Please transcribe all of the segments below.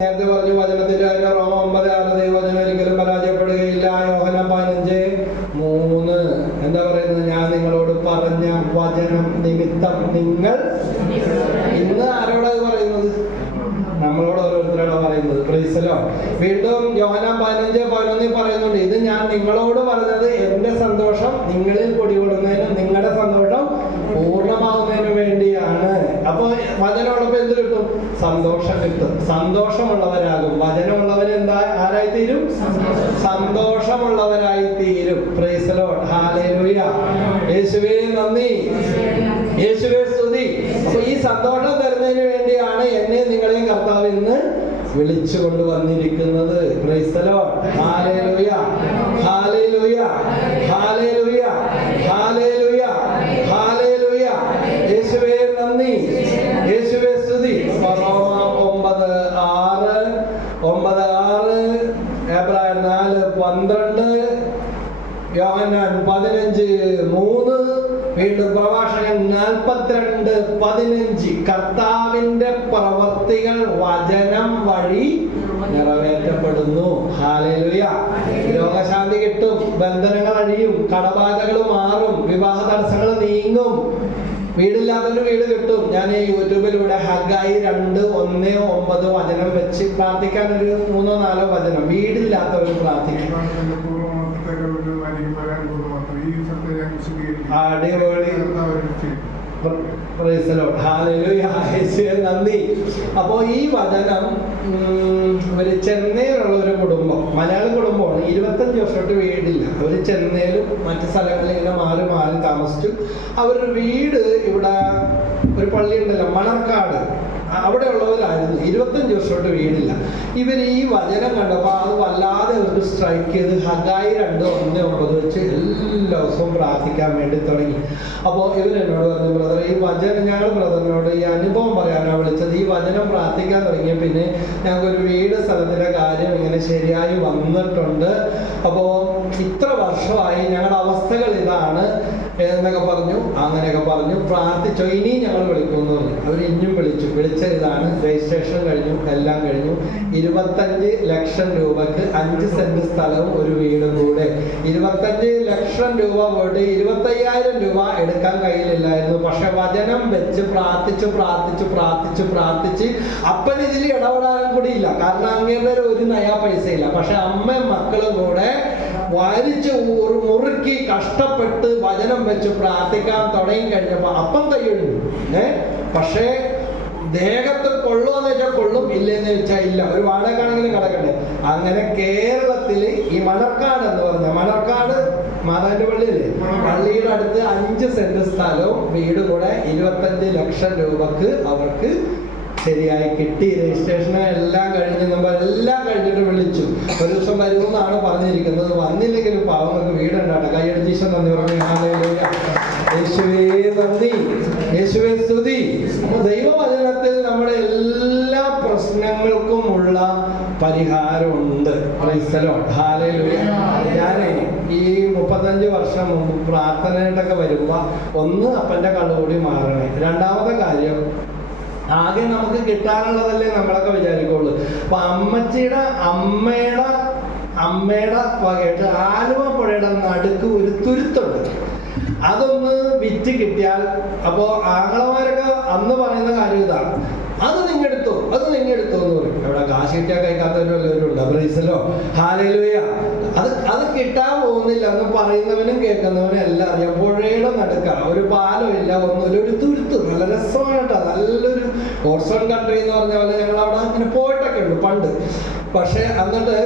നേരത്തെ പറഞ്ഞു വചനത്തിന്റെ അതിന്റെ റോമ ഒമ്പത് ആറ് ദൈവവചനം ഒരിക്കലും പരാജയപ്പെടുകയില്ല. യോഹന പതിനഞ്ച് മൂന്ന്. എന്താ പറയുന്നത്? ഞാൻ നിങ്ങളോട് പറഞ്ഞ വചനം നിമിത്തം നിങ്ങൾ ഇന്ന് ആരോടാ ഇത് പറയുന്നത്? നമ്മളോട് ഓരോരുത്തരോട് പറയുന്നത്. പ്രീസലോ വീണ്ടും യോഹന പതിനഞ്ച് പതിനൊന്നിൽ പറയുന്നുണ്ട് ഇത് ഞാൻ നിങ്ങളോട് പറഞ്ഞത് എന്റെ സന്തോഷം നിങ്ങളിൽ പൊടികൊള്ളുന്നതിനും നിങ്ങളുടെ സന്തോഷം പൂർണമാകുന്നതിനും വേണ്ടിയാണ്. അപ്പൊ വചനോടൊപ്പം എന്ത് കിട്ടും? സന്തോഷം കിട്ടും. സന്തോഷമുള്ളവരാകും. വചനമുള്ളവർ എന്താ? ആരായി തീരും സന്തോഷമുള്ളവരായി തീരും യേശുവേ നന്ദി. യേശുവേ സ്തുതി. അപ്പൊ ഈ സന്തോഷം തരുന്നതിന് വേണ്ടിയാണ് എന്നെ നിങ്ങളെയും കർത്താവ് ഇന്ന് വിളിച്ചു കൊണ്ടുവന്നിരിക്കുന്നത് ക്രൈസ്തലോ ഹാലേലുയ ഹാലേ ലുയ ഹാലേലുയ വീണ്ടും പ്രഭാഷകൻ നാൽപ്പത്തിരണ്ട് പതിനഞ്ച്. കർത്താവിന്റെ പ്രവർത്തികൾ വചനം വഴി നിറവേറ്റപ്പെടുന്നു. ഹാലേലുയ. രോഗശാന്തി കിട്ടും. ബന്ധനങ്ങൾ അഴിയും. കടബാധകൾ മാറും. വിവാഹ തടസ്സങ്ങൾ നീങ്ങും. വീടില്ലാത്തൊരു വീട് കിട്ടും. ഞാൻ ഈ യൂട്യൂബിലൂടെ ഹഗായി രണ്ട് ഒന്ന് ഒമ്പത് വചനം വെച്ച് പ്രാർത്ഥിക്കാൻ ഒരു മൂന്നോ നാലോ വചനം. വീടില്ലാത്തവർ പ്രാർത്ഥിക്കും. അടിപൊളി. Hallelujah. യേശുവേ നന്ദി. അപ്പോ ഈ വചനം ഒരു ചെന്നൈയിലുള്ള ഒരു കുടുംബം മലയാളി കുടുംബമാണ്. ഇരുപത്തഞ്ച് വർഷമായിട്ട് വീടില്ല. അവർ ചെന്നൈയിലും മറ്റു സ്ഥലങ്ങളിൽ ഇങ്ങനെ മാറി മാറി താമസിച്ചു. അവരുടെ വീട് ഇവിടെ ഒരു പള്ളി ഉണ്ടല്ലോ മണർക്കാട്. അവിടെ ഉള്ളവരായിരുന്നു ഇരുപത്തഞ്ച് വർഷമായിട്ട് വീടില്ല. ഇവർ ഈ വചനം കണ്ടപ്പോൾ അത് വല്ലാതെ അവർക്ക് സ്ട്രൈക്ക് ചെയ്ത് ഹഗായി രണ്ട് ഒന്ന് ഒമ്പത് വെച്ച് എല്ലാ ദിവസവും പ്രാർത്ഥിക്കാൻ വേണ്ടി തുടങ്ങി. അപ്പോൾ ഇവർ എന്നോട് പറഞ്ഞു ബ്രദർ ഈ വചനം ഞങ്ങൾ ബ്രദറിനോട് ഈ അനുഭവം പറയാനാണ് വിളിച്ചത്. ഈ വചനം പ്രാർത്ഥിക്കാൻ തുടങ്ങിയ പിന്നെ ഞങ്ങൾക്ക് ഒരു വീട് സ്ഥലത്തിന്റെ കാര്യം ഇങ്ങനെ ശരിയായി വന്നിട്ടുണ്ട്. അപ്പോൾ ഇത്ര വർഷമായി ഞങ്ങളുടെ അവസ്ഥകൾ ഇതാണ് എന്നൊക്കെ പറഞ്ഞു. അങ്ങനെയൊക്കെ പറഞ്ഞു. പ്രാർത്ഥിച്ചോ ഇനിയും ഞങ്ങൾ വിളിക്കുമെന്ന് പറഞ്ഞു. അവർ ഇനിയും വിളിച്ചു. വിളിച്ച ഇതാണ്. രജിസ്ട്രേഷൻ കഴിഞ്ഞു. എല്ലാം കഴിഞ്ഞു. ഇരുപത്തഞ്ച് ലക്ഷം രൂപക്ക് അഞ്ച് സെന്റ് സ്ഥലവും ഒരു വീടും കൂടെ ഇരുപത്തഞ്ച് ലക്ഷം രൂപ പോയിട്ട് ഇരുപത്തയ്യായിരം രൂപ എടുക്കാൻ കയ്യിലില്ലായിരുന്നു പക്ഷെ വചനം വെച്ച് പ്രാർത്ഥിച്ച് പ്രാർത്ഥിച്ച് പ്രാർത്ഥിച്ച് പ്രാർത്ഥിച്ച് അപ്പൻ ഇതിൽ ഇടപെടാനും കൂടി ഇല്ല. കാരണം അങ്ങേരുടെ ഒരു നയാ പൈസ ഇല്ല പക്ഷെ അമ്മയും മക്കളും കൂടെ വലിച്ച് മുറുക്കി കഷ്ടപ്പെട്ട് വചനം വെച്ച് പ്രാർത്ഥിക്കാൻ തുടങ്ങി കഴിഞ്ഞപ്പോൾ അപ്പം കൈയൊഴിഞ്ഞു ഏഹ് പക്ഷേ ദേഹത്ത് കൊള്ളുമെന്ന് വെച്ചാൽ കൊള്ളും ഇല്ലെന്ന് വെച്ചാൽ ഇല്ല. ഒരു വാടകയാണെങ്കിലും കിടക്കട്ടെ അങ്ങനെ കേരളത്തിൽ ഈ മണർക്കാട് എന്ന് പറഞ്ഞ മണർക്കാട് മാതാവിന്റെ പള്ളിയില്ലേ? പള്ളിയുടെ അടുത്ത് അഞ്ച് സെന്റ് സ്ഥലവും വീട് കൂടെ ഇരുപത്തഞ്ച് ലക്ഷം രൂപക്ക് അവർക്ക് ശരിയായി കിട്ടി. രജിസ്ട്രേഷൻ എല്ലാം കഴിഞ്ഞ് നമ്മൾ എല്ലാം കഴിഞ്ഞിട്ട് വിളിച്ചു. ഒരു ദിവസം വരുമെന്നാണ് പറഞ്ഞിരിക്കുന്നത്. വന്നില്ലെങ്കിൽ പാവങ്ങൾക്ക് വീടുണ്ടാട്ടെ കൈയടിച്ചീശ നന്ദി പറഞ്ഞു. യേശുവേ നന്ദി. യേശുവേ സ്തുതി. ദൈവവചനത്തിൽ നമ്മുടെ എല്ലാ പ്രശ്നങ്ങൾക്കുമുള്ള പരിഹാരമുണ്ട്. ഞാനേ ഈ മുപ്പത്തഞ്ച് വർഷം മുമ്പ് പ്രാർത്ഥനയിട്ടൊക്കെ വരുമ്പോ ഒന്ന് അപ്പന്റെ കള്ളുകൂടി മാറണേ. രണ്ടാമത്തെ കാര്യം ആകെ നമുക്ക് കിട്ടാനുള്ളതല്ലേ നമ്മളൊക്കെ വിചാരിക്കുള്ളൂ. അപ്പൊ അമ്മച്ചിയുടെ അമ്മയുടെ അമ്മയുടെ വകയായിട്ട് ആലുവ പുഴയുടെ നടുക്ക് ഒരു തുരുത്തുണ്ട്. അതൊന്ന് വിറ്റ് കിട്ടിയാൽ അപ്പോ ആങ്ങളമാരൊക്കെ അന്ന് പറയുന്ന കാര്യം ഇതാണ് അത് നിങ്ങൾ എടുത്തോ അത് നിങ്ങൾ എടുത്തോ എന്ന് പറയും. എവിടെ കാശ് കിട്ടിയാൽ കഴിക്കാത്തവരും ഉണ്ട്. ബ്രീസലോ ഹാലയിലുയ അത് അത് കിട്ടാൻ പോകുന്നില്ല എന്ന് പറയുന്നവനും കേൾക്കുന്നവനും എല്ലാം അറിയാം. പുഴയുടെ നടുക്ക. ഒരു പാലം ഇല്ല ഒന്നുമില്ല ഒരു തുരുത്ത്. നല്ല രസമായിട്ടാ. നല്ലൊരു ഓർസൺ കൺട്രി എന്ന് പറഞ്ഞ പോലെ ഞങ്ങൾ അവിടെ അങ്ങനെ പോയിട്ടൊക്കെ ഉണ്ട് പണ്ട്. പക്ഷെ എന്നിട്ട്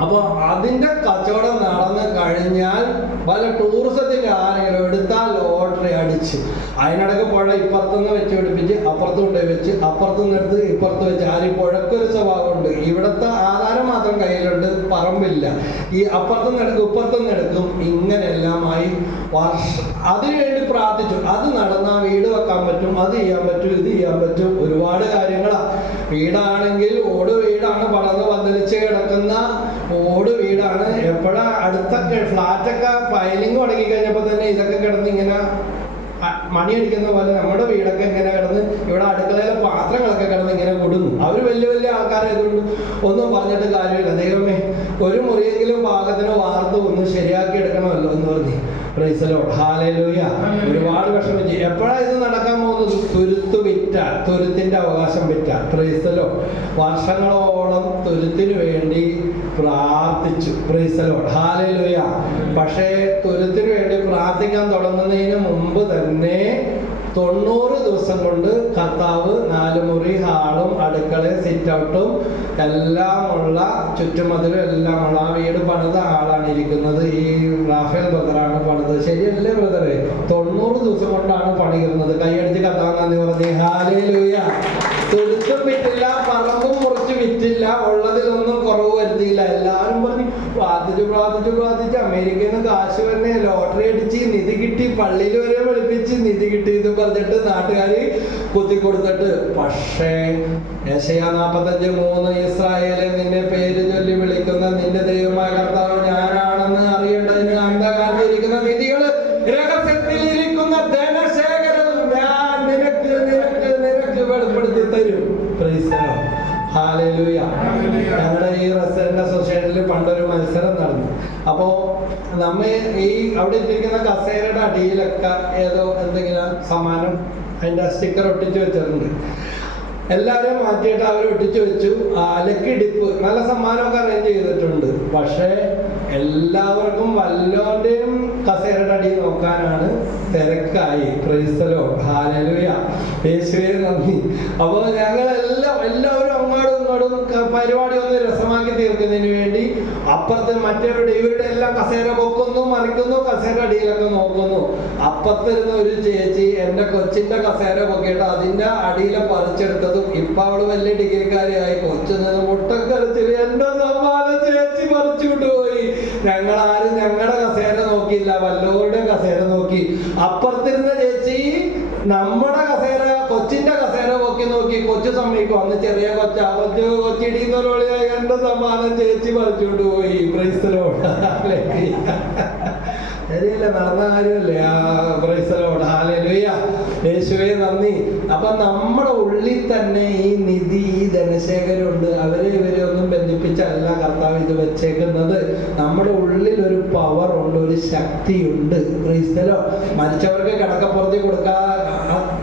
അപ്പൊ അതിന്റെ കച്ചവടം നടന്നു കഴിഞ്ഞാൽ പല ടൂറിസത്തിന്റെ ആരെങ്കിലും എടുത്താൽ ലോട്ടറി അടിച്ച്. അതിനിടയ്ക്ക് പുഴ ഇപ്പുറത്തുനിന്ന് വെച്ച് പിടിപ്പിച്ച് അപ്പുറത്തും വെച്ച് അപ്പുറത്തുനിന്ന് എടുത്ത് ഇപ്പുറത്ത് വെച്ച്. ആര് പുഴക്കൊരു സ്വഭാവമുണ്ട് ഇവിടുത്തെ ആധാരം മാത്രം കയ്യിലുണ്ട് പറമ്പില്ല. ഈ അപ്പുറത്തുനിന്ന് എടുക്കും ഇപ്പുറത്തുനിന്ന് എടുക്കും. ഇങ്ങനെല്ലാമായി വർഷം അതിനുവേണ്ടി പ്രാർത്ഥിച്ചു. അത് നടന്നാൽ വീട് വെക്കാൻ പറ്റും അത് ചെയ്യാൻ പറ്റും ഇത് ചെയ്യാൻ പറ്റും. ഒരുപാട് കാര്യങ്ങളാണ് വീടാണെങ്കിൽ ഓട് വീടാണ് പടർന്ന് പന്തലിച്ച് കിടക്കുന്ന ഓട് വീടാണ്. എപ്പോഴാ അടുത്തൊക്കെ ഫ്ലാറ്റൊക്കെ ഫയലിംഗ് തുടങ്ങി കഴിഞ്ഞപ്പോൾ തന്നെ ഇതൊക്കെ കിടന്ന് ഇങ്ങനെ അ- മണിയടിക്കുന്ന പോലെ നമ്മുടെ വീടൊക്കെ ഇങ്ങനെ കിടന്ന് ഇവിടെ അടുക്കളയിലെ പാത്രങ്ങളൊക്കെ കിടന്ന് ഇങ്ങനെ കൊടുന്നു അവർ വലിയ വലിയ ആൾക്കാരായതുകൊണ്ട് ഒന്നും പറഞ്ഞിട്ട് കാര്യമില്ല. ദൈവമേ ഒരു മുറിയെങ്കിലും പാകത്തിന് വാർത്ത് ഒന്ന് ശരിയാക്കി എടുക്കണമല്ലോ എന്ന് പറഞ്ഞു. ഹാലലൂയ ഒരുപാട് വിഷമിച്ച്. എപ്പോഴാ ഇത് നടക്കാൻ പോകുന്നത്? തുരുത്ത് വിറ്റ തുരുത്തിന്റെ അവകാശം വിറ്റ പ്രൈസലോ വർഷങ്ങളോളം തുരുത്തിന് വേണ്ടി പ്രാർത്ഥിച്ചു. പ്രൈസലോ ഹാലയിലൂയ പക്ഷേ തുരുത്തിന് വേണ്ടി പ്രാർത്ഥിക്കാൻ തുടങ്ങുന്നതിന് മുമ്പ് തന്നെ തൊണ്ണൂറ് ദിവസം കൊണ്ട് കർത്താവ് നാല് മുറി ഹാളും അടുക്കള സിറ്റ് ഔട്ടും എല്ലാമുള്ള ചുറ്റുമതിലും എല്ലാമുള്ള ആ വീട് പണിത ആളാണ് ഇരിക്കുന്നത്. ഈ റാഫേൽ ബ്രദറാണ് പണിത് ശരിയല്ലേ ബ്രദറെ? തൊണ്ണൂറ് ദിവസം കൊണ്ടാണ് പണിയുന്നത്. കൈയടിച്ച് കർത്താവ് നന്ദി ഹാലേ ലൂയ തൊഴുത്തും വിറ്റില്ല പറമ്പും മുറിച്ച് വിറ്റില്ല ഉള്ളതിലൊന്നും കുറവ് വരുത്തിയില്ല. എല്ലാവരും പറഞ്ഞു പ്രാർത്ഥിച്ചു പ്രാർത്ഥിച്ച് പ്രാർത്ഥിച്ച് അമേരിക്കയിൽ നിന്ന് കാശ് വരണേ. ലോട്ടറി അടിച്ച് നിധി കിട്ടി പള്ളിയിൽ വരെ വിളിപ്പിച്ച് നിധി കിട്ടി എന്ന് പറഞ്ഞിട്ട് നാട്ടുകാർ കുത്തി കൊടുത്തിട്ട് പക്ഷേ ഏഷ്യ നാപ്പത്തഞ്ച് മൂന്ന് ഇസ്രായേലെ നിന്നെ പേര് ചൊല്ലി വിളിക്കുന്ന നിന്റെ ദൈവമായ കർത്താവ് ഞാനാണെന്ന് അറിയേണ്ടതിന് അന്ധകാരത്തിരിക്കുന്ന നിധികൾ രഹസ്യത്തിൽ ഇരിക്കുന്ന ധനശേഖരം ഞാൻ നിനക്ക് നിനക്ക് നിനക്ക് വെളിപ്പെടുത്തി തരും. ഞങ്ങളുടെ ഈ റെസിഡന്റ് അസോസിയേഷനിൽ പണ്ടൊരു മത്സരം നടന്നു. അപ്പോ നമ്മ ഈ അവിടെ ഇരിക്കുന്ന കസേരയുടെ അടിയിലൊക്കെ ഏതോ എന്തെങ്കിലും സമ്മാനം അതിന്റെ സ്റ്റിക്കർ ഒട്ടിച്ചു വെച്ചിട്ടുണ്ട്. എല്ലാവരെയും മാറ്റിയിട്ട് അവർ ഒട്ടിച്ചു വെച്ചു. അലക്കിടിപ്പ് ലക്കിടിപ്പ് നല്ല സമ്മാനമൊക്കെ അറേഞ്ച് ചെയ്തിട്ടുണ്ട്. പക്ഷേ എല്ലാവർക്കും വല്ലോന്റെയും കസേരയുടെ അടി നോക്കാനാണ് തിരക്കായി. ക്രൈസ്തലോ ഹാലലുയ യേശുവേ നന്ദി. അപ്പോൾ എല്ലാവരും അങ്ങോട്ടും ഇങ്ങോട്ടും ക- പരിപാടി ഒന്ന് രസമാക്കി തീർക്കുന്നതിന് വേണ്ടി അപ്പുറത്തെ മറ്റവരുടെ ഇവരുടെ എല്ലാം കസേര പൊക്കുന്നു മറിക്കുന്നു കസേര അടിയിലൊക്കെ നോക്കുന്നു. അപ്പത്തിരുന്ന ഒരു ചേച്ചി എന്റെ കൊച്ചിന്റെ കസേര പൊക്കിയിട്ട് അതിന്റെ അടിയിലെ പറിച്ചെടുത്തതും ഇപ്പൊ അവൾ വലിയ ഡിഗ്രിക്കാരിയായി. കൊച്ചു നിന്ന് മുട്ടക്കരച്ചിൽ എന്റെ സമ്മാനം ചേച്ചി പറിച്ചു കൊണ്ടുപോയി. ഞങ്ങൾ ആരും ഞങ്ങളുടെ കസേര നോക്കിയില്ല വല്ലവരുടെ കസേര നോക്കി. അപ്പുറത്തിരുന്ന ചേച്ചി നമ്മുടെ കസേര കൊച്ചിന്റെ കസേര നോക്കി നോക്കി കൊച്ചു സമ്മതിക്കും അന്ന് ചെറിയ കൊച്ച കൊച്ചു കൊച്ചിടിന്നൊരു എന്റെ സമ്മാനം ചേച്ചി പറിച്ചുകൊണ്ട് പോയി. പ്രൈസലോട് ശരിയല്ല നടന്ന കാര്യമല്ലേ? ആ പ്രൈസലോട് ഹാലലുയ യേശുവേ നന്ദി. അപ്പൊ നമ്മുടെ ഉള്ളിൽ തന്നെ ഈ നിധി ഈ ധനശേഖരം ഉണ്ട് അവരെ ഇവരെ ഒന്നും ബന്ധിപ്പിച്ചല്ല കർത്താവ് ഇത് വെച്ചേക്കുന്നത്. നമ്മുടെ ഉള്ളിൽ ഒരു പവർ ഉണ്ട് ഒരു ശക്തിയുണ്ട്. ക്രൈസ്തലോ മരിച്ചവർക്ക് കിടക്കപ്പുറത്തി കൊടുക്കാ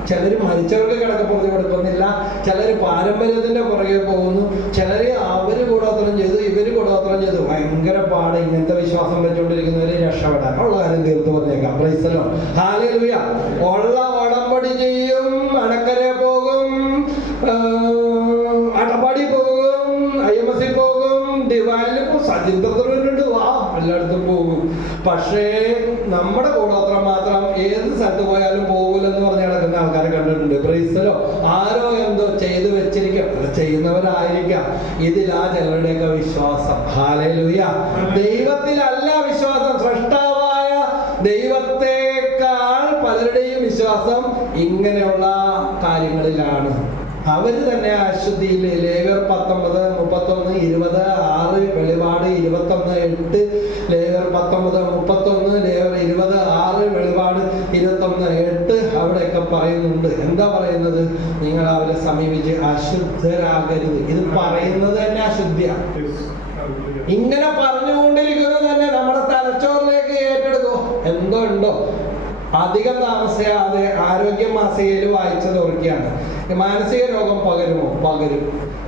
ചിലർ മരിച്ചവർക്ക് കിടക്കപ്പുറത്തി കൊടുക്കുന്നില്ല. ചിലർ പാരമ്പര്യത്തിന്റെ പുറകെ പോകുന്നു. ചിലർ അവർ കൂടാത്രം ചെയ്തു ഇവർ കൂടാത്രം ചെയ്തു. ഭയങ്കര പാട് ഇങ്ങനത്തെ വിശ്വാസം വെച്ചുകൊണ്ടിരിക്കുന്നവര് രക്ഷപ്പെടാൻ. ഉള്ള കാര്യം തീർത്ത് പറഞ്ഞേക്കാം. പ്രൈസലോ ഹാലലുയ ഉള്ള ഉടമ്പടി ചെയ്യും അണക്കരെ പോകും. പക്ഷേ നമ്മുടെ കൂടോത്രം മാത്രം ഏത് സ്ഥലത്ത് പോയാലും പോകില്ലെന്ന് പറഞ്ഞ് നടക്കുന്ന ആൾക്കാരെ കണ്ടിട്ടുണ്ട്. പ്രൈസലോ ആരോ എന്തോ ചെയ്തു വെച്ചിരിക്കാം. അത് ചെയ്യുന്നവരായിരിക്കാം. ഇതിലാ ചിലരുടെയൊക്കെ വിശ്വാസം. ഹാലലുയ ദൈവത്തിലല്ല വിശ്വാസം. സൃഷ്ടാവായ ദൈവത്തെക്കാൾ പലരുടെയും വിശ്വാസം ഇങ്ങനെയുള്ള കാര്യങ്ങളിലാണ്. അവർ തന്നെ അശുദ്ധിയിൽ ലേവർ പത്തൊമ്പത് മുപ്പത്തൊന്ന് ഇരുപത് ആറ് അവിടെയൊക്കെ പറയുന്നുണ്ട്. എന്താ പറയുന്നത്? നിങ്ങൾ അവരെ സമീപിച്ച് അശുദ്ധരാകരുത്. ഇത് പറയുന്നത് തന്നെ അശുദ്ധിയാണ് ഇങ്ങനെ പറഞ്ഞുകൊണ്ടിരിക്കുന്നത് തന്നെ നമ്മുടെ തലച്ചോറിലേക്ക് ഏറ്റെടുക്കും എന്തോ ഉണ്ടോ? അധികം താമസിയാതെ ആരോഗ്യ മാസികയിൽ വായിച്ചത് ഓർക്കുകയാണ്. മാനസിക രോഗം പകരുമോ? പകരും.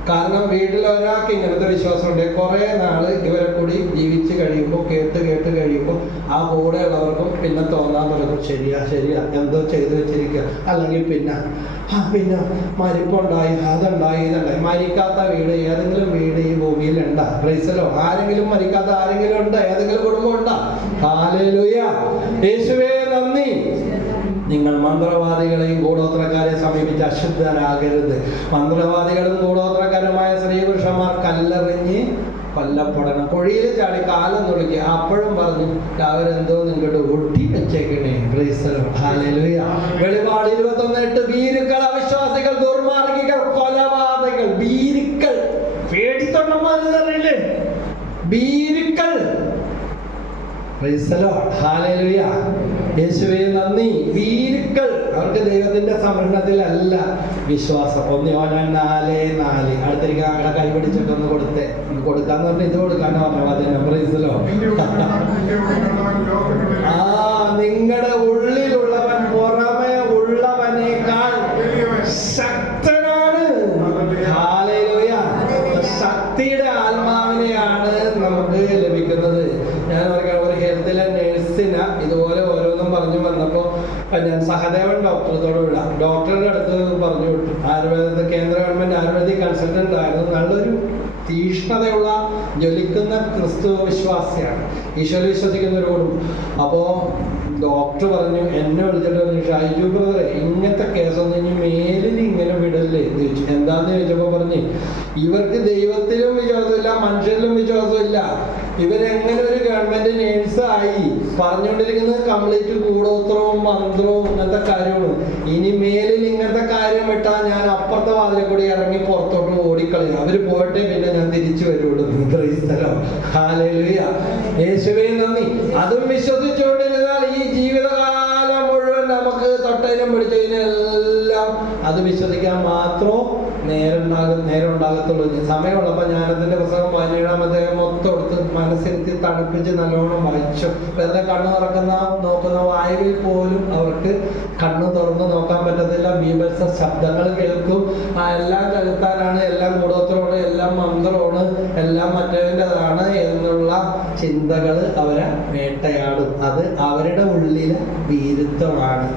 കാരണം വീട്ടിൽ ഒരാൾക്ക് ഇങ്ങനത്തെ വിശ്വാസമുണ്ട്. കുറെ നാൾ ഇവരെ കൂടി ജീവിച്ച് കഴിയുമ്പോൾ കേട്ട് കേട്ട് കഴിയുമ്പോൾ ആ കൂടെ ഉള്ളവർക്കും പിന്നെ തോന്നാൻ തുടങ്ങും. ശരിയാ ശരിയാ. എന്തോ ചെയ്തു വെച്ചിരിക്കുക. അല്ലെങ്കിൽ പിന്നെ ആ പിന്നെ മരിപ്പുണ്ടായി അതുണ്ടായി ഇതുണ്ടായി മരിക്കാത്ത വീട് ഏതെങ്കിലും വീട് ഈ ഭൂമിയിൽ ഉണ്ടാ? പ്രൈസലോ ആരെങ്കിലും മരിക്കാത്ത ആരെങ്കിലും ഉണ്ടോ? ഏതെങ്കിലും കുടുംബം ഉണ്ടാ? ഹാലലുയ യേശുവേ നന്ദി. നിങ്ങൾ മന്ത്രവാദികളെയും ഗൂഢോത്രക്കാരെ സമീപിച്ച് അശുദ്ധരാകരുത്. മന്ത്രവാദികളും ഗൂഢോത്രക്കാരുമായ സ്ത്രീ പുരുഷന്മാർ കല്ലെറിഞ്ഞ് കൊല്ലപ്പെടണം. കുഴിയിൽ ചാടി കാലം തുടങ്ങി അപ്പോഴും പറഞ്ഞു അവരെന്തോ നിങ്ങളുടെ ഒട്ടി വെച്ചേക്കണേ. വെളിപാട് ഇരുപത്തി ഇരുപത്തൊന്ന് എട്ട് ഭീരുക്കൾ അവിശ്വാസികൾ ദുർമാർഗികൾ കൊലപാതകൾ. ഭീരുക്കൾ. പേടിത്തൊണ്ടന്മാർ അറിയില്ലേ ഭീരുക്കൾ യേശുവേ നന്ദി. വീരുക്കൾ അവർക്ക് ദൈവത്തിന്റെ സംരക്ഷണത്തിലല്ല വിശ്വാസം. ഒന്ന് യോനാൻ നാല് നാല്. അടുത്തിരിക്കാൻ അങ്ങനെ കൈ പിടിച്ചിട്ട് ഒന്ന് കൊടുത്തേ. കൊടുക്കാന്ന് പറഞ്ഞ ഇത് കൊടുക്കാനാ പറഞ്ഞ ആ നിങ്ങളുടെ ഉള്ളിലുള്ളവൻ പുറമെ ഉള്ളവനേക്കാൾ ശക്തനാണ്. ശക്തിയുടെ ആത്മാവിനെയാണ് നമുക്ക് ലഭിക്കുന്നത്. ഞാൻ പറയാം ഒരു ഹെൽത്തിലെ നേഴ്സിന് ഇതുപോലെ പറഞ്ഞു വന്നപ്പോൾ ഞാൻ സഹദേവൻ ഡോക്ടറത്തോട് വിടാം. ഡോക്ടറുടെ അടുത്ത് പറഞ്ഞു വിട്ടു ആയുർവേദ കേന്ദ്ര ഗവൺമെന്റ് ആയുർവേദിക് കൺസൾട്ടന്റ് ആയിരുന്നു. നല്ലൊരു തീഷ്ണതയുള്ള ജ്വലിക്കുന്ന ക്രിസ്തു വിശ്വാസിയാണ്. ഈശ്വര വിശ്വസിക്കുന്ന ഒരു കുടുംബം. അപ്പോൾ ഡോക്ടർ പറഞ്ഞു എന്നെ വിളിച്ചിട്ട് പറഞ്ഞു ഷൈജു ബ്രദറെ ഇങ്ങനത്തെ കേസൊന്നും ഇനി മേലിൽ ഇങ്ങനെ വിടല്ലേ? എന്ന് ചോദിച്ചു. എന്താന്ന് ചോദിച്ചപ്പോൾ പറഞ്ഞു ഇവർക്ക് ദൈവത്തിലും വിശ്വാസമില്ല മനുഷ്യരിലും വിശ്വാസമില്ല. ഇവരെങ്ങനെ ഒരു ഗവൺമെന്റ് നേഴ്സ് ആയി പറഞ്ഞുകൊണ്ടിരിക്കുന്നത് കംപ്ലീറ്റ് കൂടോത്രവും മന്ത്രവും ഇങ്ങനത്തെ കാര്യമാണ്. ഇനി മേലിൽ ഇങ്ങനത്തെ കാര്യം വിട്ടാൽ ഞാൻ അപ്പുറത്തെ വാതിലെ കൂടി ഇറങ്ങി പുറത്തോട്ട് ഓടിക്കളയും. അവർ പോയിട്ടേ പിന്നെ ഞാൻ തിരിച്ചു വരുള്ളൂ. സ്ഥലം. യേശുവേ നന്ദി. അതും വിശ്വസിച്ചുകൊണ്ടിരുന്നാൽ ഈ ജീവിതകാലം മുഴുവൻ നമുക്ക് തൊട്ടതിനും പിടിച്ചതിനെല്ലാം അത് വിശ്വസിക്കാൻ മാത്രം നേരുണ്ടാകും നേരം ഉണ്ടാകത്തുള്ളൂ സമയമുള്ളപ്പോൾ ഞാനതിന്റെ പുസ്തകം പതിനേഴാമത്തെ മൊത്തം എടുത്ത് മനസ്സിരുത്തി തണുപ്പിച്ച് നല്ലോണം വായിച്ചു. വെറുതെ കണ്ണു തുറക്കുന്ന നോക്കുന്ന വായുവിൽ പോലും അവർക്ക് കണ്ണു തുറന്ന് നോക്കാൻ പറ്റത്തില്ല. ബീഭത്സ ശബ്ദങ്ങൾ കേൾക്കും. ആ എല്ലാം കഴുത്താനാണ് എല്ലാം കൂടോത്രമാണ് എല്ലാം മന്ത്രമാണ് എല്ലാം മറ്റേതിന്റെതാണ് എന്നുള്ള ചിന്തകൾ അവരെ വേട്ടയാടും. അത് അവരുടെ ഉള്ളിലെ വീരുത്വമാണ്.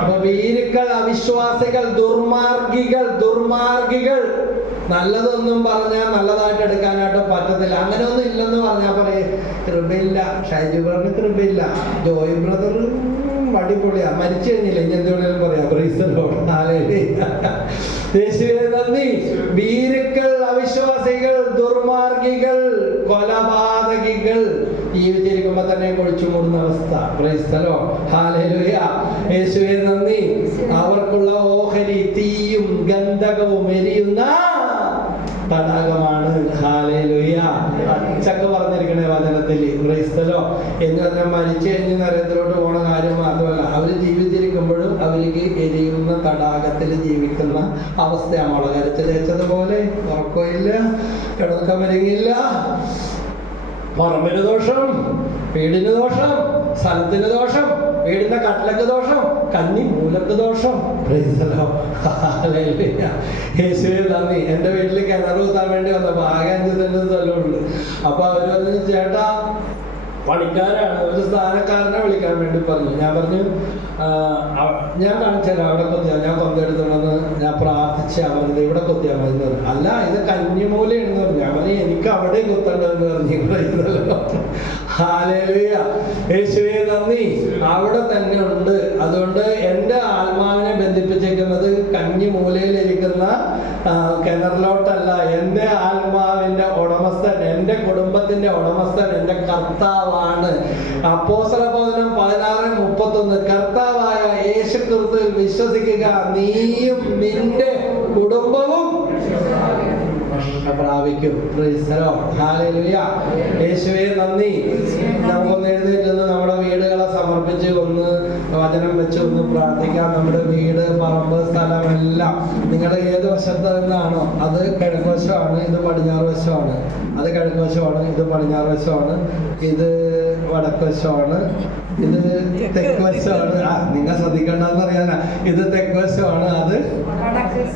അപ്പൊ വീരുക്കൾ അവിശ്വാസികൾ ദുർമാർഗികൾ ദുർമാർഗികൾ. നല്ലതൊന്നും പറഞ്ഞാൽ നല്ലതായിട്ട് എടുക്കാനായിട്ട് പറ്റത്തില്ല. അങ്ങനെ ഒന്നും ഇല്ലെന്ന് പറഞ്ഞാൽ പറയേ കൃപയില്ല. ഷൈജു ബ്രദറിന് കൃപയില്ല. ജോയ് ബ്രദർ അടിപൊളിയാ. മരിച്ചു കഴിഞ്ഞില്ല? ഇനി എന്തുകൊണ്ടും പറയാം. യേശുവേ നന്ദി. വീരുക്കൾ അവിശ്വാസികൾ ദുർമാർഗികൾ കൊലപാതകികൾ ജീവിച്ചിരിക്കുമ്പോ തന്നെ കൊഴിച്ചു മൂടുന്ന അവസ്ഥ. ക്രൈസ്തലോ നന്ദി. അവർക്കുള്ള ഓഹരി തീയും ഗന്ധകവും എരിയുന്ന തടാകമാണ് ഹാലേലുയ പച്ചക്ക് പറഞ്ഞിരിക്കണേ വചനത്തിൽ. ക്രൈസ്തലോ എന്ന് പറഞ്ഞാൽ മരിച്ചു കഴിഞ്ഞ് നരകത്തിലോട്ട് പോണ കാര്യം മാത്രമല്ല. അവർ ജീവിച്ചിരിക്കുമ്പോഴും അവർക്ക് എരിയുന്ന തടാകത്തിൽ ജീവിക്കുന്ന അവസ്ഥയാണ്. മുളകരച്ച് തേച്ചതുപോലെ ഉറക്കമില്ല കിടക്കം വരികയില്ല പറമ്പിന് ദോഷം വീടിന് ദോഷം സ്ഥലത്തിന് ദോഷം വീടിന്റെ കട്ടിലക്ക് ദോഷം കന്നി മൂലക്ക് ദോഷം. നന്ദി. എന്റെ വീട്ടിൽ കിണർ കുത്താൻ വേണ്ടി വന്നപ്പോ ആകെ അഞ്ച് തന്നെ സ്ഥലമുണ്ട്. അപ്പൊ അവർ പറഞ്ഞു ചേട്ടാ പണിക്കാരാണ്. ഒരു സ്ഥാനക്കാരനെ വിളിക്കാൻ വേണ്ടി പറഞ്ഞു. ഞാൻ പറഞ്ഞു ഞാൻ കാണിച്ചാൽ അവിടെ കൊത്തിയാ ഞാൻ കൊന്തെടുത്തോണ്ടെന്ന് ഞാൻ പ്രാർത്ഥിച്ച് അവരുടെ ഇവിടെ കൊത്തിയാൽ മതി എന്ന് പറഞ്ഞു. അല്ല ഇത് കന്നിമൂലയാണെന്ന് പറഞ്ഞു. ഞാൻ പറഞ്ഞു എനിക്ക് അവിടെ കൊത്തണ്ടെന്ന് പറഞ്ഞു. യേശുവേ നന്ദി. അവിടെ തന്നെ ഉണ്ട്. അതുകൊണ്ട് എന്റെ ആത്മാവിനെ ബന്ധിപ്പിച്ചിരിക്കുന്നത് കഞ്ഞി മൂലയിലിരിക്കുന്ന കിണറിലോട്ടല്ല. എന്റെ ആത്മാവിന്റെ ഉടമസ്ഥൻ എന്റെ കുടുംബത്തിന്റെ ഉടമസ്ഥൻ എന്റെ കർത്താവാണ്. അപ്പോസല ബോധനം പതിനാറ് മുപ്പത്തൊന്ന്. കർത്താവായ യേശു വിശ്വസിക്കുക നീയും നിന്റെ കുടുംബവും പ്രാപിക്കും. യേശുവേ നന്ദി. നമുക്കൊന്ന് എഴുന്നേറ്റ് നമ്മുടെ വീടുകളെ സമർപ്പിച്ച് ഒന്ന് വചനം വെച്ച് ഒന്ന് പ്രാർത്ഥിക്കാം. നമ്മുടെ വീട് പറമ്പ് സ്ഥലമെല്ലാം നിങ്ങളുടെ ഏത് വശത്ത് നിന്നാണോ അത് കിഴക്ക് വശമാണ് ഇത് പടിഞ്ഞാറ് വശമാണ്. അത് കിഴക്ക് വശമാണ് ഇത് പടിഞ്ഞാറ് വശമാണ്. ഇത് വടക്ക് വശമാണ് ഇത് തെക്ക് വശമാണ് ആ നിങ്ങൾ ശ്രദ്ധിക്കണ്ടെന്ന് അറിയാനാ. ഇത് തെക്ക് വശമാണ് അത്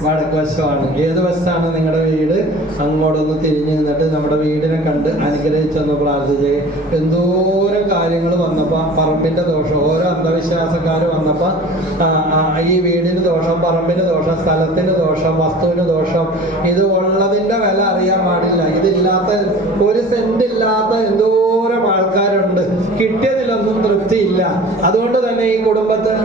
വടക്ക് വശമാണ് ഏത് വശത്താണ് നിങ്ങളുടെ വീട്? അങ്ങോട്ടൊന്ന് തിരിഞ്ഞു നിന്നിട്ട് നമ്മുടെ വീടിനെ കണ്ട് അനുഗ്രഹിച്ചൊന്ന് പ്രാർത്ഥിച്ച് എന്തോരം കാര്യങ്ങൾ വന്നപ്പോൾ പറമ്പിന്റെ ദോഷം. ഓരോ അന്ധവിശ്വാസക്കാർ വന്നപ്പോൾ ഈ വീടിന് ദോഷം പറമ്പിന് ദോഷം സ്ഥലത്തിന് ദോഷം വസ്തുവിന് ദോഷം. ഇത് ഉള്ളതിന്റെ വില അറിയാൻ പാടില്ല. ഇതില്ലാത്ത ഒരു സെന്റ് ഇല്ലാത്ത എന്തോരം ആൾക്കാരുണ്ട്. കിട്ടിയതിലൊന്നും തൃപ്തിയില്ല. അതുകൊണ്ട് തന്നെ ഈ കുടുംബത്തിന്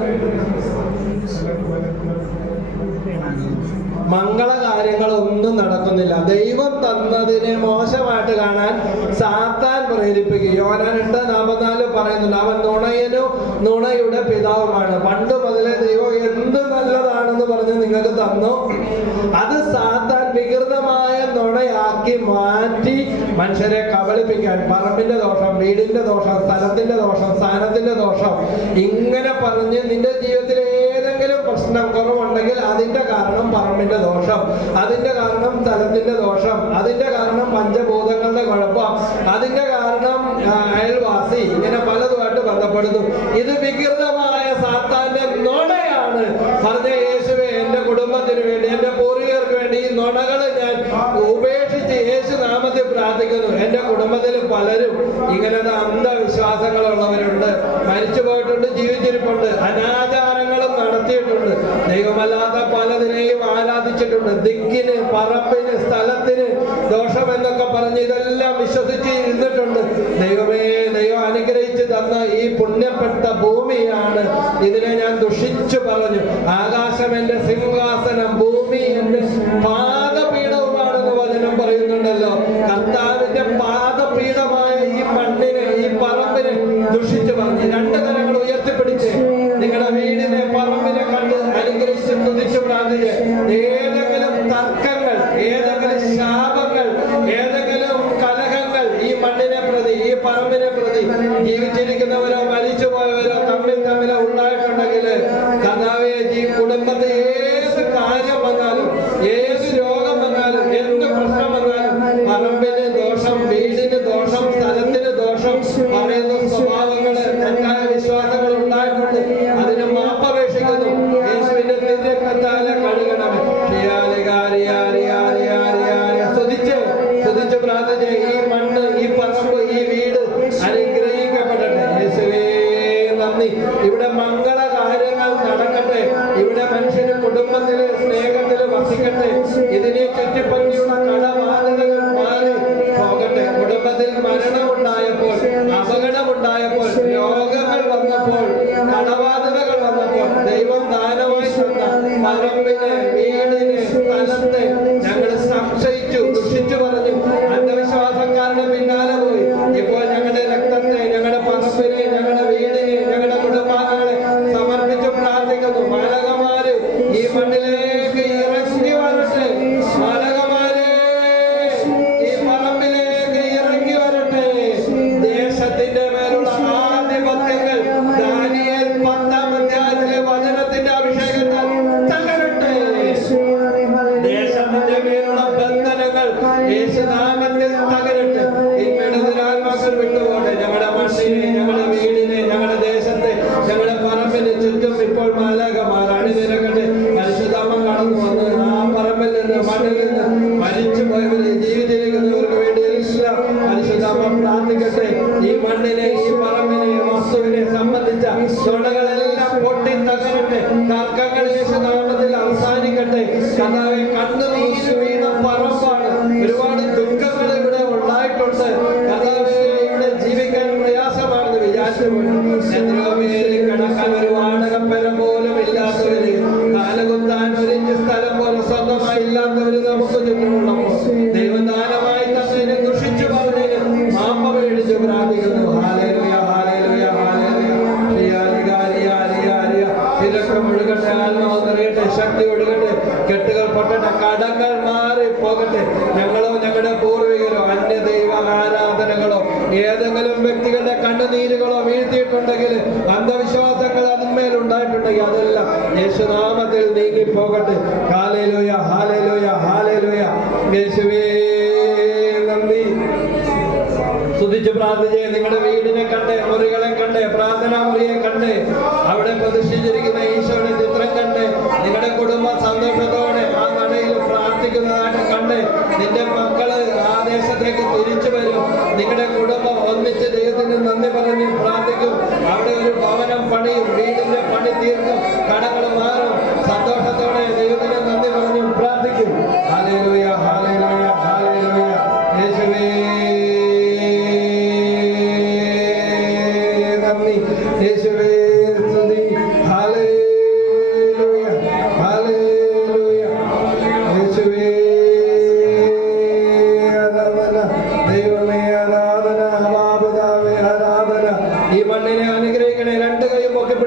മംഗളകാര്യങ്ങളൊന്നും നടക്കുന്നില്ല. ദൈവം തന്നതിനെ മോശമായിട്ട് കാണാൻ സാത്താൻ പ്രേരിപ്പിക്കും യോന രണ്ട് നാൽപ്പത്തിനാല് പറയുന്നുണ്ട് അവൻ നുണയനും നുണയുടെ പിതാവുമാണ്. പണ്ട് മുതലേ ദൈവം എന്ത് നല്ലതാണെന്ന് പറഞ്ഞ് നിങ്ങൾക്ക് തന്നു. അത് സാത്താൻ വികൃതമായ നുണയാക്കി മാറ്റി മനുഷ്യരെ കബളിപ്പിക്കാൻ. പറമ്പിന്റെ ദോഷം വീടിന്റെ ദോഷം സ്ഥലത്തിന്റെ ദോഷം സ്ഥാനത്തിന്റെ ദോഷം. ഇങ്ങനെ പറഞ്ഞ് നിന്റെ ജീവിതത്തിലെ ഏതെങ്കിലും പ്രശ്നം കുറവ് ഉണ്ടെങ്കിൽ അതിന്റെ കാരണം പറമ്പിന്റെ ദോഷം അതിന്റെ കാരണം സ്ഥലത്തിന്റെ ദോഷം അതിന്റെ കാരണം പഞ്ചഭൂതങ്ങളുടെ കുഴപ്പം അതിന്റെ കാരണം അയൽവാസി ഇങ്ങനെ പലതുമായിട്ട് ബന്ധപ്പെടുന്നു. ഇത് വികൃതമായ സാത്താന്റെ നുണയാണ്. പറഞ്ഞ യേശുവെ എന്റെ കുടുംബത്തിന് വേണ്ടി എന്റെ പൂർവികർക്ക് വേണ്ടി ഈ നുണകളെ ഞാൻ ഉപേക്ഷിച്ച് യേശു നാമത്തിൽ പ്രാർത്ഥിക്കുന്നു. എന്റെ കുടുംബത്തിൽ പലരും ഇങ്ങനത്തെ അന്ധവിശ്വാസങ്ങളുള്ളവരുണ്ട്. ജീവിച്ചിരിപ്പുണ്ട്. അനാചാരങ്ങളും നടത്തിയിട്ടുണ്ട്. ദൈവമല്ലാത്ത പലതിനെയും ആരാധിച്ചിട്ടുണ്ട്. ദിക്കിന് പറമ്പിന് സ്ഥലത്തിന് ദോഷമെന്നൊക്കെ പറഞ്ഞ് ഇതെല്ലാം വിശ്വസിച്ച് ഇരുന്നിട്ടുണ്ട്. ദൈവമേ ദൈവം അനുഗ്രഹിച്ചു തന്ന ഈ പുണ്യപ്പെട്ട ഭൂമിയാണ് ഇതിനെ ഞാൻ ദുഷിച്ചു പറഞ്ഞു. ആകാശം എന്റെ സിംഹാസനം ഭൂമി എന്റെ പാദപീഠവുമാണെന്ന് വചനം പറയുന്നുണ്ടല്ലോ. കർത്താവിന്റെ പാദ ഗണേശ നാമത്തിൽ അവസാനിക്കട്ടെ. കഥാവെ കണ്ണു വീശുവേ യേശുനാമത്തിൽ നീങ്ങി പോകട്ടെ ഹാലേലോയ ഹാലേലോയ ഹാലേലോയ. യേശുവേ നന്ദി. സ്തുതിച്ച് പ്രാർത്ഥിച്ചേ നിങ്ങളുടെ വീടിനെ കണ്ട് മുറികളെ കണ്ട് പ്രാർത്ഥനാ മുറിയെ കണ്ട് അവിടെ പ്രതിഷ്ഠിച്ചിരിക്കുന്ന ഈശോയുടെ ചിത്രം കണ്ട് നിങ്ങളുടെ കുടുംബം സന്തോഷത്തോടെ ആ പ്രവർത്തിക്കുന്നതായിട്ട് കണ്ട് നിന്റെ മക്കൾ ആ ദേശത്തേക്ക് തിരിച്ചു വരും. നിങ്ങളുടെ കുടുംബം ഒന്നിച്ച് ദൈവത്തിന് നന്ദി പറഞ്ഞ് പ്രാർത്ഥിക്കും. അവിടെ ഒരു ഭവനം പണിയും വീടിന്റെ പണി തീർക്കും കടകൾ മാറും. സന്തോഷത്തോടെ ദൈവത്തിന് നന്ദി പറഞ്ഞു പ്രാർത്ഥിക്കും. ഹാലേലൂയ ഹാലേലൂയ ഹാലേലൂയ യേശുവേ.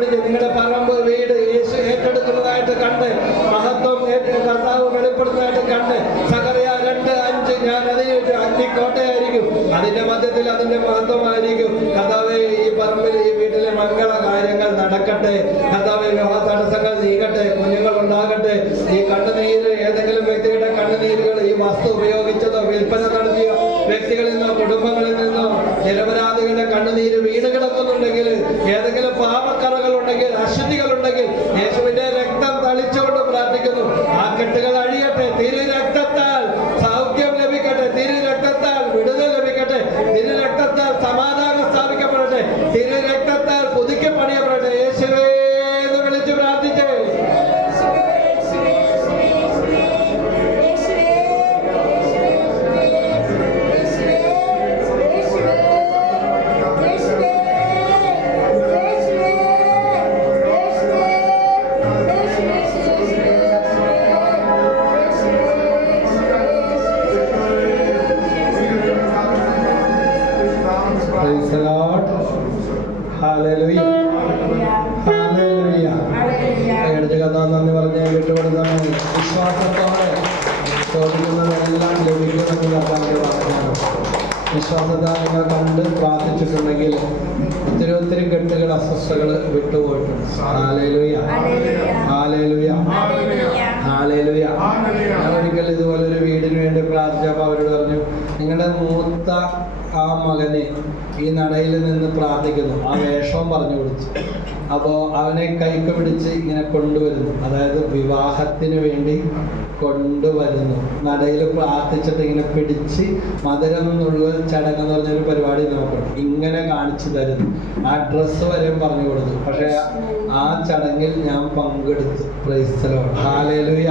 പിടിച്ച് നിങ്ങളുടെ പറമ്പ് വീട് യേശു ഏറ്റെടുക്കുന്നതായിട്ട് കണ്ട് മഹത്വം കർത്താവ് വെളിപ്പെടുന്നതായിട്ട് കണ്ട് സകറിയ രണ്ട് അഞ്ച് ഞാൻ അത് അഗ്നിക്കോട്ടയായിരിക്കും അതിന്റെ മധ്യത്തിൽ അതിന്റെ മഹത്വമായിരിക്കും. കഥാവെ ഈ പറമ്പിൽ ഈ വീട്ടിലെ മംഗള കാര്യങ്ങൾ നടക്കട്ടെ. കഥാവെ വിവാഹ തടസ്സങ്ങൾ നീങ്ങട്ടെ കുഞ്ഞുങ്ങൾ ഉണ്ടാകട്ടെ. ഈ കണ്ണുനീര് ഏതെങ്കിലും വ്യക്തിയുടെ കണ്ണുനീരുകൾ ഈ വസ്തു ഉപയോഗിച്ചതോ വിൽപ്പന നടത്തിയോ വ്യക്തികളിൽ നിന്നോ കുടുംബങ്ങളിൽ നിന്നോ നിരപരാധി നിരപരാധികളുടെ കണ്ണുനീര് വീണ് കിടക്കുന്നുണ്ടെങ്കിൽ ഏതെങ്കിലും പാപക്കറകൾ ഉണ്ടെങ്കിൽ അശുദ്ധികൾ ഉണ്ടെങ്കിൽ യേശുവിന്റെ പ്രാർത്ഥിക്കുന്നു ആ വേഷവും പറഞ്ഞു കൊടുത്തു. അപ്പോൾ അവനെ കൈക്ക് പിടിച്ച് ഇങ്ങനെ കൊണ്ടുവരുന്നു. അതായത് വിവാഹത്തിന് വേണ്ടി കൊണ്ടുവരുന്നു. നടയിൽ പ്രാർത്ഥിച്ചിട്ട് ഇങ്ങനെ പിടിച്ച് മധുരം എന്നുള്ള ചടങ്ങ് എന്ന് പറഞ്ഞൊരു പരിപാടി നമുക്കുണ്ട് ഇങ്ങനെ കാണിച്ചു തരുന്നു. ആ ഡ്രസ്സ് വരെ പറഞ്ഞു കൊടുത്തു. പക്ഷേ ആ ചടങ്ങിൽ ഞാൻ പങ്കെടുത്തു. പ്രൈസ്തലോ ഹാലലുയ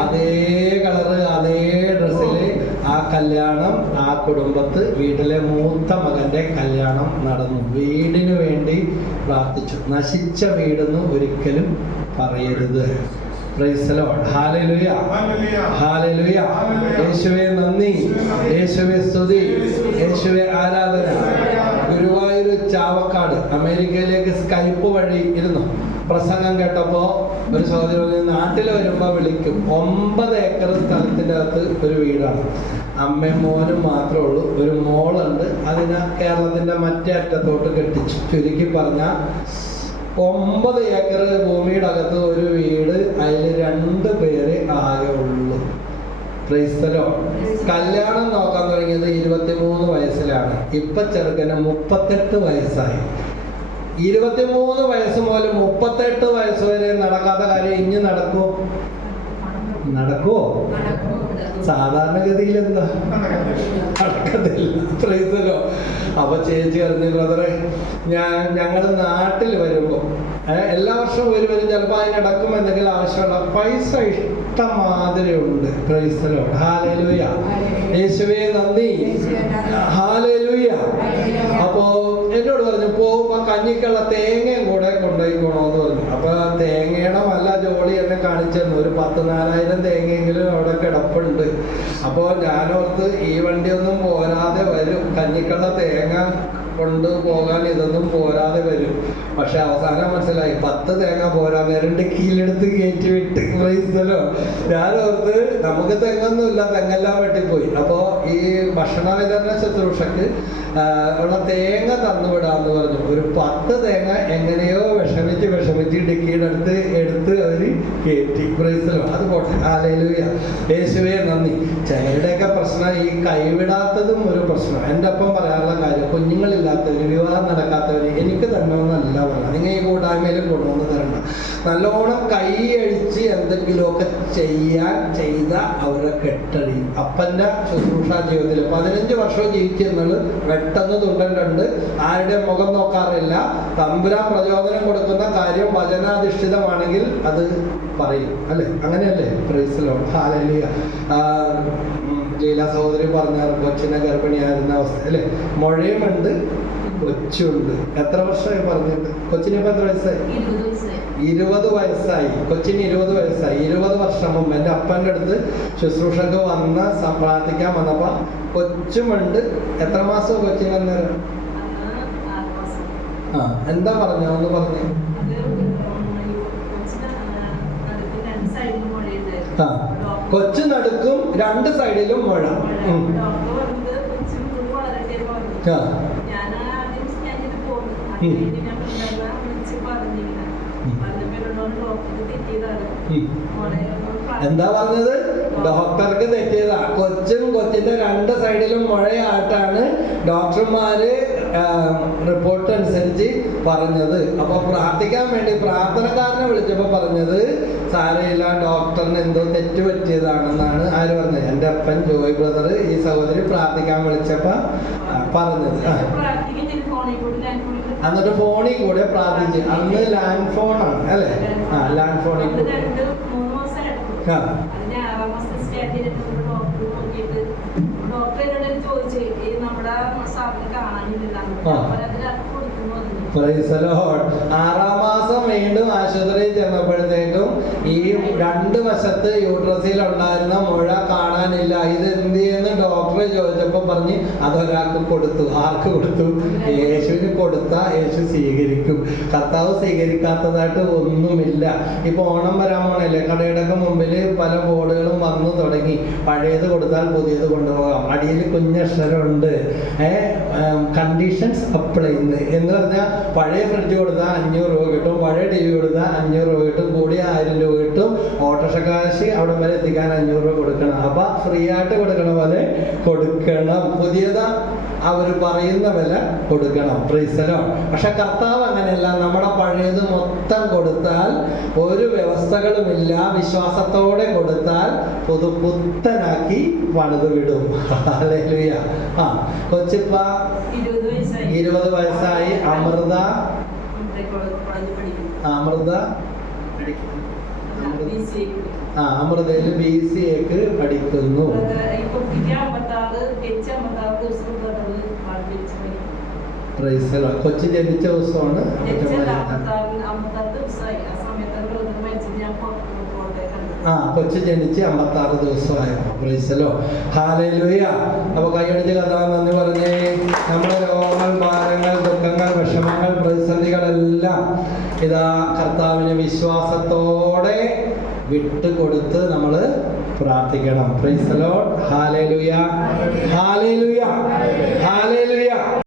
അതേ കളറ് അതേ ഡ്രസ്സിൽ കല്യാണം ആ കുടുംബത്ത് വീട്ടിലെ മൂത്ത മകന്റെ കല്യാണം നടന്നു. വീടിന് വേണ്ടി പ്രാർത്ഥിച്ചു. നശിച്ച വീടെന്ന് ഒരിക്കലും പറയരുത്. യേശുവെ നന്ദി. യേശുവെ സ്തുതി. യേശുവെ ആരാധന. ഗുരുവായൂർ ചാവക്കാട് അമേരിക്കയിലേക്ക് സ്കൈപ്പ് വഴി ഇരുന്നു. പ്രസംഗം കേട്ടപ്പോ ഒരു സഹോദരി നാട്ടിൽ വരുമ്പോ വിളിക്കും. ഒമ്പത് ഏക്കർ സ്ഥലത്തിന്റെ അകത്ത് ഒരു വീടാണ്. അമ്മയും മോനും മാത്രമേ ഉള്ളൂ. ഒരു മോളുണ്ട്. അതിനെ കേരളത്തിന്റെ മറ്റേ അറ്റത്തോട്ട് കെട്ടിച്ചു. ചുരുക്കി പറഞ്ഞ ഒമ്പത് ഏക്കർ ഭൂമിയുടെ അകത്ത് ഒരു വീട് അതിൽ രണ്ട് പേര് ആകെ ഉള്ളൂ. ക്രൈസ്തലോ? കല്യാണം നോക്കാൻ തുടങ്ങിയത് ഇരുപത്തിമൂന്ന് വയസ്സിലാണ്. ഇപ്പൊ ചെറുക്കന് മുപ്പത്തെട്ട് വയസ്സായി. ഇരുപത്തിമൂന്ന് വയസ്സ് മുതൽ മുപ്പത്തെട്ട് വയസ്സ് വരെ നടക്കാത്ത കാര്യം ഇനി നടക്കോ നടക്കോ സാധാരണഗതിയിൽ എന്താ നടക്കത്തില്ല അപ്പൊ ചേച്ചി പറഞ്ഞു ബ്രദറെ ഞാൻ ഞങ്ങളുടെ നാട്ടിൽ വരുമ്പോ എല്ലാ വർഷവും ഒരു വരും. ചിലപ്പോൾ അതിനിടക്കും എന്തെങ്കിലും ആവശ്യമുള്ള പൈസ ഇഷ്ടമാതിരി ഉണ്ട്. ക്രൈസ്തലോ ഹാലലുയ യേശുവേ നന്ദി. കഞ്ഞിക്കുള്ള തേങ്ങയും കൂടെ കൊണ്ടുപോയിക്കോണോന്ന് പറഞ്ഞു. അപ്പൊ തേങ്ങയുടെ നല്ല ജോളി എന്നെ കാണിച്ചു തന്നു ഒരു പത്ത് നാലായിരം തേങ്ങയെങ്കിലും അവിടെ കിടപ്പുണ്ട്. അപ്പോൾ ഞാനോർത്ത് ഈ വണ്ടിയൊന്നും പോരാതെ വരും. കഞ്ഞിക്കുള്ള തേങ്ങ കൊണ്ടുപോകാൻ ഇതൊന്നും പോരാതെ വരും. പക്ഷെ അവസാനം മനസ്സിലായി പത്ത് തേങ്ങ പോരാ രണ്ട് കീലെടുത്ത് കയറ്റി വിട്ട് പ്രൈസലോ ഞാൻ ഓർത്ത് നമുക്ക് തെങ്ങൊന്നുമില്ല തെങ്ങെല്ലാം വെട്ടിപ്പോയി. അപ്പോ ഈ ഭക്ഷണ വിതരണ ശുശ്രൂഷക്ക് ഉള്ള തേങ്ങ തന്നുവിടാന്ന് പറഞ്ഞു. ഒരു പത്ത് തേങ്ങ എങ്ങനെയോ വിഷമിച്ച് വിഷമിച്ച് ഡിക്കിയുടെ അടുത്ത് എടുത്ത് അവർ കയറ്റി പ്രൈസലോ അത് പോട്ടെ. ആലയിലുയ യേശുവേ നന്ദി. ചിലരുടെയൊക്കെ പ്രശ്നം ഈ കൈവിടാത്തതും ഒരു പ്രശ്നം. എന്റെ ഒപ്പം പറയാനുള്ള കാര്യം കുഞ്ഞുങ്ങളില്ലാത്തവര് വിവാഹം നടക്കാത്തവര് എനിക്ക് തരണമെന്നല്ല പറഞ്ഞത് നിങ്ങൾ ഈ കൊണ്ടുവന്ന് തരണം നല്ലോണം കൈയഴിച്ച് എന്തെങ്കിലുമൊക്കെ ചെയ്യാൻ ചെയ്ത അവരുടെ കെട്ടടി. അപ്പന്റെ ശുശ്രൂഷ ജീവിതത്തിൽ. പതിനഞ്ച് വർഷം ജീവിച്ചിരുന്നത് പെട്ടെന്ന് തുണ്ടൻ കണ്ട് ആരുടെ മുഖം നോക്കാറില്ല. തമ്പുരാൻ പ്രചോദനം കൊടുക്കുന്ന കാര്യം വചനാധിഷ്ഠിതമാണെങ്കിൽ അത് പറയും. അല്ലെ? അങ്ങനെയല്ലേ? പ്രൈസിലോ ഹാലലിയ ലീല സഹോദരി പറഞ്ഞ കൊച്ചിനെ ഗർഭിണിയായിരുന്ന അവസ്ഥ. അല്ലെ? മുഴയുമുണ്ട്. കൊച്ചുണ്ട്. എത്ര വർഷമായി പറഞ്ഞിട്ട്? കൊച്ചിന് ഇപ്പൊ എത്ര വയസ്സായി? ഇരുപത് വയസ്സായി. കൊച്ചിന് ഇരുപത് വയസ്സായി. ഇരുപത് വർഷം മുമ്പ് എന്റെ അപ്പന്റെ അടുത്ത് ശുശ്രൂഷക്ക് വന്ന പ്രാർത്ഥിക്കാൻ വന്നപ്പോ കൊച്ചുമുണ്ട്. എത്ര മാസം കൊച്ചിന് അന്നേരം ആ എന്താ പറഞ്ഞ? ഒന്ന് പറഞ്ഞു. ആ കൊച്ചു നടുക്കും രണ്ട് സൈഡിലും മുഴ. ആ. എന്താ പറഞ്ഞത്? ഡോക്ടർക്ക് തെറ്റിയതാ. കൊച്ചും കൊച്ചിന്റെ രണ്ട് സൈഡിലും മുഴയായിട്ടാണ് ഡോക്ടർമാര് റിപ്പോർട്ട് അനുസരിച്ച് പറഞ്ഞത്. അപ്പൊ പ്രാർത്ഥിക്കാൻ വേണ്ടി പ്രാർത്ഥനക്കാരനെ വിളിച്ചപ്പോ പറഞ്ഞത് സാരയില്ല ഡോക്ടറിന് എന്തോ തെറ്റ് പറ്റിയതാണെന്നാണ് ആര് പറഞ്ഞത്? എന്റെ അപ്പൻ ജോയ് ബ്രദർ ഈ സഹോദരി പ്രാർത്ഥിക്കാൻ വിളിച്ചപ്പോ പറഞ്ഞത്. ആ. എന്നിട്ട് ഫോണിൽ കൂടെ പ്രാർത്ഥിച്ച്. അന്ന് ലാൻഡ് ഫോണാണ് അല്ലേ? ആ ലാൻഡ് ഫോണിൽ കൂടെ. ആ. ആറാം മാസം വീണ്ടും ആശുപത്രിയിൽ ചെന്നപ്പോഴത്തേക്കും ഈ രണ്ട് വശത്ത് യൂട്രസിൽ ഉണ്ടായിരുന്ന മുഴ കാണാനില്ല. ഇത് എന്ത് ചെയ്യുന്ന? ഡോക്ടർ ചോദിച്ചപ്പോൾ പറഞ്ഞ് അതൊരാൾക്ക് കൊടുത്തു. ആർക്ക് കൊടുത്തു? യേശുവിന് കൊടുത്ത യേശു സ്വീകരിക്കും. കർത്താവ് സ്വീകരിക്കാത്തതായിട്ട് ഒന്നുമില്ല. ഇപ്പൊ ഓണം വരാൻ പോണല്ലേ? കടയുടെയൊക്കെ മുമ്പിൽ പല ബോർഡുകളും വന്നു തുടങ്ങി. പഴയത് കൊടുത്താൽ പുതിയത് കൊണ്ടുപോകാം. അടിയിൽ കുഞ്ഞക്ഷരമുണ്ട് കണ്ടീഷൻസ് അപ്ലൈ എന്ന്. പറഞ്ഞാൽ പഴയ ഫ്രിഡ്ജ് കൊടുത്താൽ അഞ്ഞൂറ് രൂപ കിട്ടും. പഴയ ടി വി കൊടുത്താൽ അഞ്ഞൂറ് രൂപ കിട്ടും. കൂടി ആയിരം രൂപ കിട്ടും. ഓട്ടോറിക്ഷ കാശ് അവിടെ വരെ എത്തിക്കാൻ അഞ്ഞൂറ് രൂപ കൊടുക്കണം. അപ്പൊ ഫ്രീ ആയിട്ട് കൊടുക്കണ പോലെ കൊടുക്കണം. പുതിയത അവർ പറയുന്ന വില കൊടുക്കണം. പ്രീസലോ പക്ഷെ കർത്താവ് അങ്ങനെയല്ല. നമ്മുടെ പഴയത് മൊത്തം കൊടുത്താൽ ഒരു വ്യവസ്ഥകളുമില്ല. വിശ്വാസത്തോടെ കൊടുത്താൽ പുതു പുത്തനാക്കി പണിത് വിടും ആ കൊച്ചിപ്പ ഇരുപത് വയസ്സായി. അമൃത അമൃത ആ അമൃതയിൽ ബി സി എക്ക് പഠിക്കുന്നു. കൊച്ചു ജനിച്ച ദിവസമാണ് കെച്ചല്ല അമ്പത്താറ് അമ്പത്താറ് ദിവസമായി ആ സമയത്ത് ബ്രദർ മരിച്ചത് ഞാൻ പുറത്ത് പോട്ടെ കണ്ടു ആ കൊച്ചു ജനിച്ച് അമ്പത്താറ് ദിവസമായിരുന്നു പ്രൈസലോ ഹാലയിലൂയ അപ്പൊ കൈയടിച്ച് കഥ നന്ദി പറഞ്ഞേ. നമ്മുടെ രോഗങ്ങൾ ഭാരങ്ങൾ ദുഃഖങ്ങൾ വിഷമങ്ങൾ പ്രതിസന്ധികളെല്ലാം ഇതാ കർത്താവിനെ വിശ്വാസത്തോടെ വിട്ടുകൊടുത്ത് നമ്മൾ പ്രാർത്ഥിക്കണം. പ്രൈസലോ ഹാലയിലൂയ ഹാലയിലൂയ ഹാലേലുയ